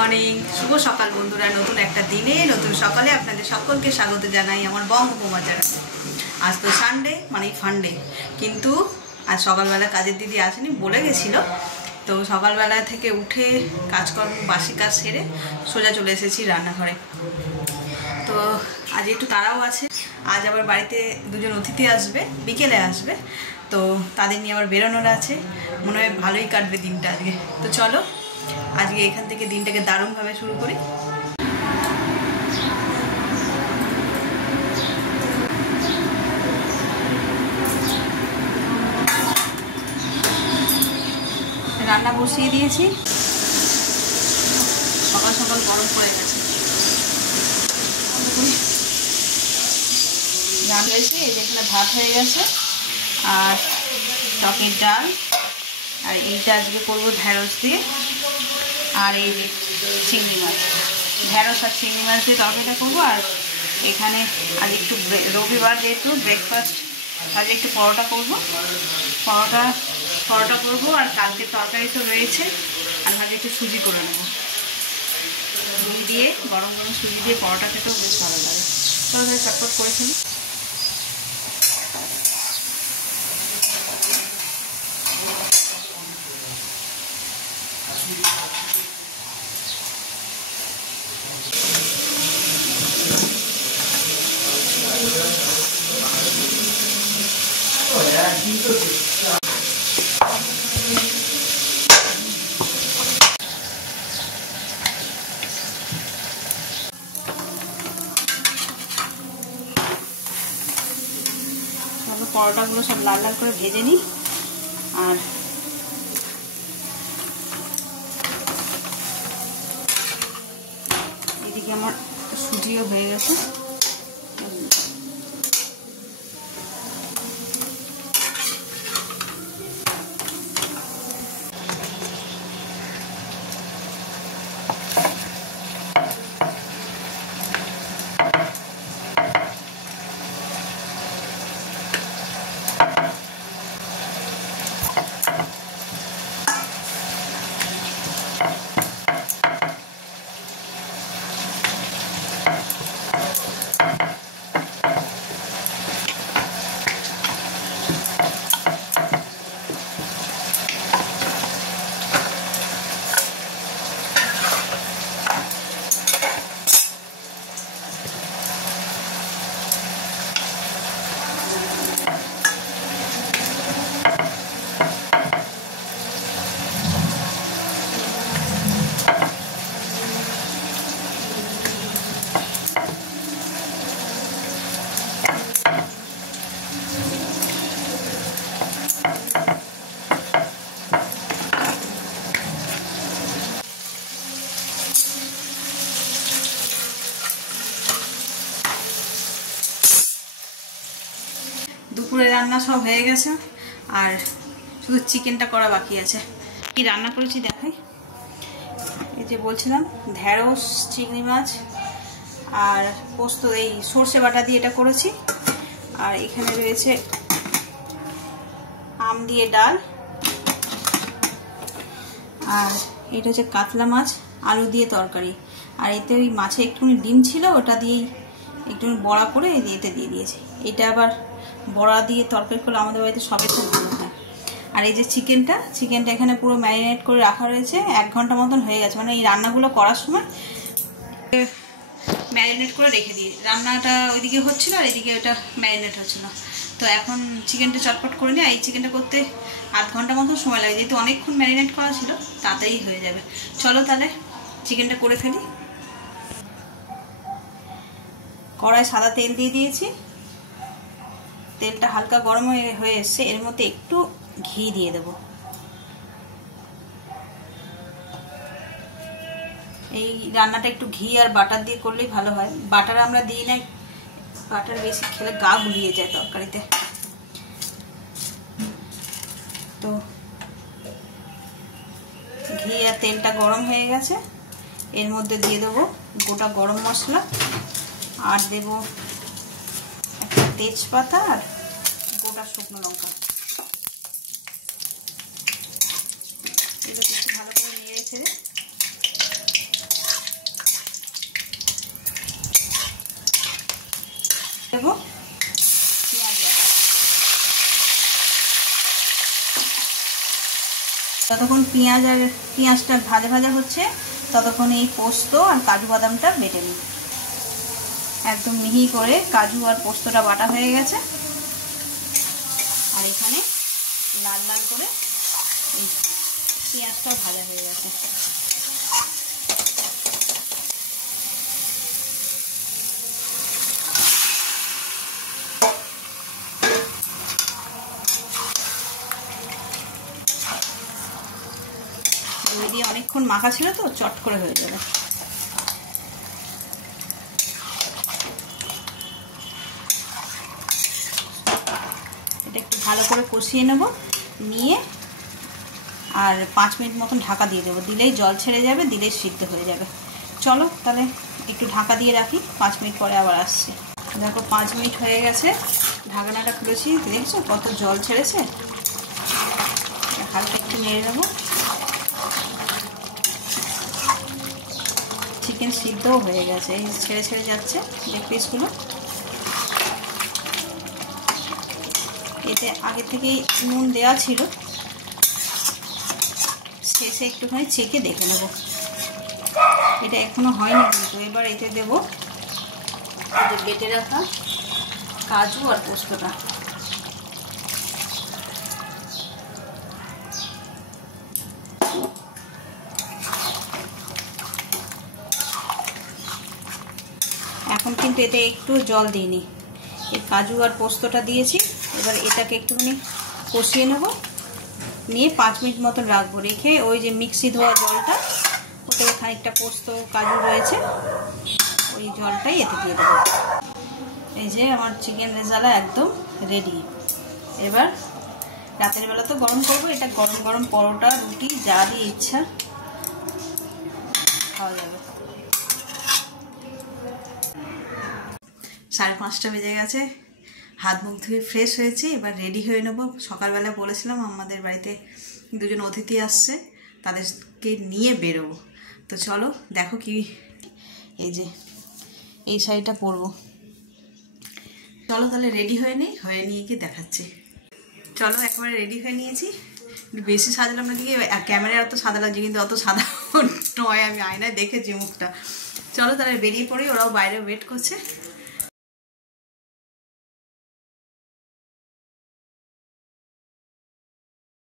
Morning, শুভ সকাল বন্ধুরা। নতুন একটা দিনে নতুন সকালে আপনাদের সকলকে স্বাগত জানাই আমার বঙ্গোপমাচারে। আজ তো সানডে মানে ফান্ডে, কিন্তু আজ সকালবেলা কাজের দিদি আসেনি, বলে গেছিল। তো সকালবেলা থেকে উঠে কাজকর্ম বাসি কাজ সেরে সোজা চলে এসেছি রান্নাঘরে। তো আজ একটু তাড়াও আছে, আজ আবার বাড়িতে দুজন অতিথি আসবে, বিকেলে আসবে। তো তাদের নিয়ে আবার বেরোনোর আছে, মনে হয় ভালোই কাটবে দিনটা আজকে। তো চলো আজকে এখান থেকে দিনটাকে দারুণভাবে শুরু করি। রান্না বসিয়ে দিয়েছি, সকাল সকাল গরম পড়ে গেছে। রান্না হয়েছে, এই যে এখানে ভাত হয়ে গেছে আর টকের ডাল, আর এইটা আজকে করবো ঢ্যাঁড়স দিয়ে, আর এই যে চিংড়ি মাছ, ঢ্যাঁড়স আর চিংড়ি মাছ দিয়ে তরকারিটা করবো। আর এখানে আজ একটু রবিবার যেহেতু ব্রেকফাস্ট, আজকে একটু পরোটা করবো, পরোটা করবো। আর কালকে তরকারি তো রয়েছে, আর ভাবে একটু সুজি করে নেবো, দই দিয়ে গরম গরম সুজি দিয়ে পরোটা খেতেও বেশ ভালো লাগে। তাহলে চটপট করে ফেলি। পরোটাগুলো সব লাল লাল করে ভেজে নিই। আর এদিকে আমার সুজিও হয়ে গেছে। দুপুরে রান্না সব হয়ে গেছে, আর শুধু চিকেনটা করা বাকি আছে। কি রান্না করেছি দেখাই। এই যে বলছিলাম, ঢ্যাঁড়স, চিংড়ি মাছ আর পোস্ত, এই সর্ষে বাটা দিয়ে এটা করেছি। আর এখানে রয়েছে আম দিয়ে ডাল, আর এটা হচ্ছে কাতলা মাছ আলু দিয়ে তরকারি। আর এতে ওই মাছে একটুখানি ডিম ছিল, ওটা দিয়েই একটুখানি বড়া করে এতে দিয়ে দিয়েছি। এটা আবার বড়া দিয়ে তরকারি করলে আমাদের বাড়িতে সবে খুব ভালো হয়। আর এই যে চিকেনটা এখানে পুরো ম্যারিনেট করে রাখা রয়েছে, 1 ঘন্টা মতন হয়ে গেছে। মানে এই রান্নাগুলো করার সময় ম্যারিনেট করে রেখে দিই। রান্নাটা ওইদিকে হচ্ছিল আর এদিকে ওটা ম্যারিনেট হচ্ছিল। তো এখন চিকেনটা চটপট করে নিই। আর এই চিকেনটা করতে 1/2 ঘন্টা মতন সময় লাগে, যেহেতু অনেকক্ষণ ম্যারিনেট করা ছিল, তাতেই হয়ে যাবে। চলো তাহলে চিকেনটা করে ফেলি। কড়াই সাদা তেল দিয়ে দিয়েছি, তেলটা হালকা গরম হয়ে এসছে। এর মধ্যে একটু ঘি দিয়ে দেব। এই রান্নাটা একটু ঘি আর বাটার দিয়ে করলেই ভালো হয়। বাটার আমরা দিই না, বাটার বেশি খেলে গা গুলিয়ে যায় তরকারিতে। তো ঘি আর তেলটা গরম হয়ে গেছে, এর মধ্যে দিয়ে দেবো গোটা গরম মশলা, আর দেব একটা তেজপাতা আর গোটা শুকনো লঙ্কা। এগুলো একটু ভালো করে নেড়ে ছেড়ে ততক্ষণ পেঁয়াজটা ভাজা ভাজা হচ্ছে, ততক্ষণ এই পোস্ত আর কাজু বাদামটা বেটে নিই। একদম মিহি করে কাজু আর পোস্তটা বাটা হয়ে গেছে, আর এখানে লাল লাল করে এই পেঁয়াজটাও ভাজা হয়ে গেছে। দই দিয়ে অনেকক্ষণ মাখা ছিল তো, চট করে হয়ে যাবে। এটা একটু ভালো করে কষিয়ে নেব, নিয়ে আর 5 মিনিট মতন ঢাকা দিয়ে দেবো। দিলেই জল ছেড়ে যাবে, দিলেই সিদ্ধ হয়ে যাবে। চলো তাহলে একটু ঢাকা দিয়ে রাখি, 5 মিনিট পরে আবার আসছি। দেখো 5 মিনিট হয়ে গেছে, ঢাকনাটা খুলেছি, দেখছো কত জল ছেড়েছে। হালকা একটু নেড়ে নেবো। চিকেন সিদ্ধও হয়ে গেছে, এই ছেড়ে ছেড়ে যাচ্ছে লেগ পিসগুলো। এতে আগে থেকেই নুন দেওয়া ছিল, শেষে একটুখানি চেখে দেখে নেব। এটা এখনো হয়নি কিন্তু। এবার এতে দেবো যে বেটে রাখা কাজু আর পোস্তটা। এখন কিন্তু এতে একটু জল দিইনি, এই কাজু আর পোস্তটা দিয়েছি। এবার এটাকে একটুখানি কষিয়ে নেব, নিয়ে 5 মিনিট মতন রাখবো। রেখে ওই যে মিক্সি ধোয়া জলটা, ওতে খানিকটা পোস্ত কাজু রয়েছে, ওই জলটাই এতে দিয়ে দেবো। এই যে আমার চিকেন রেজালা একদম রেডি। এবার রাতের বেলা তো গরম করবো, এটা গরম গরম পরোটা, রুটি যা দিয়ে ইচ্ছা খাওয়া যাবে। 5:30 বেজে গেছে, হাত মুখ ধুয়ে ফ্রেশ হয়েছি, এবার রেডি হয়ে নেবো। সকালবেলা বলেছিলাম আমাদের বাড়িতে 2জন অতিথি আসছে, তাদেরকে নিয়ে বেরোবো। তো চলো দেখো কি, এই যে এই শাড়িটা পরবো। চলো তাহলে রেডি হয়ে নিয়ে গিয়ে দেখাচ্ছি। চলো একেবারে রেডি হয়ে নিয়েছি, একটু বেশি সাজালাম না দিকে, ক্যামেরায় অত সাদা লাগছে, কিন্তু অত সাদা নয়, আমি আয়নায় দেখেছি মুখটা। চলো তাহলে বেরিয়ে পড়ি, ওরাও বাইরে ওয়েট করছে।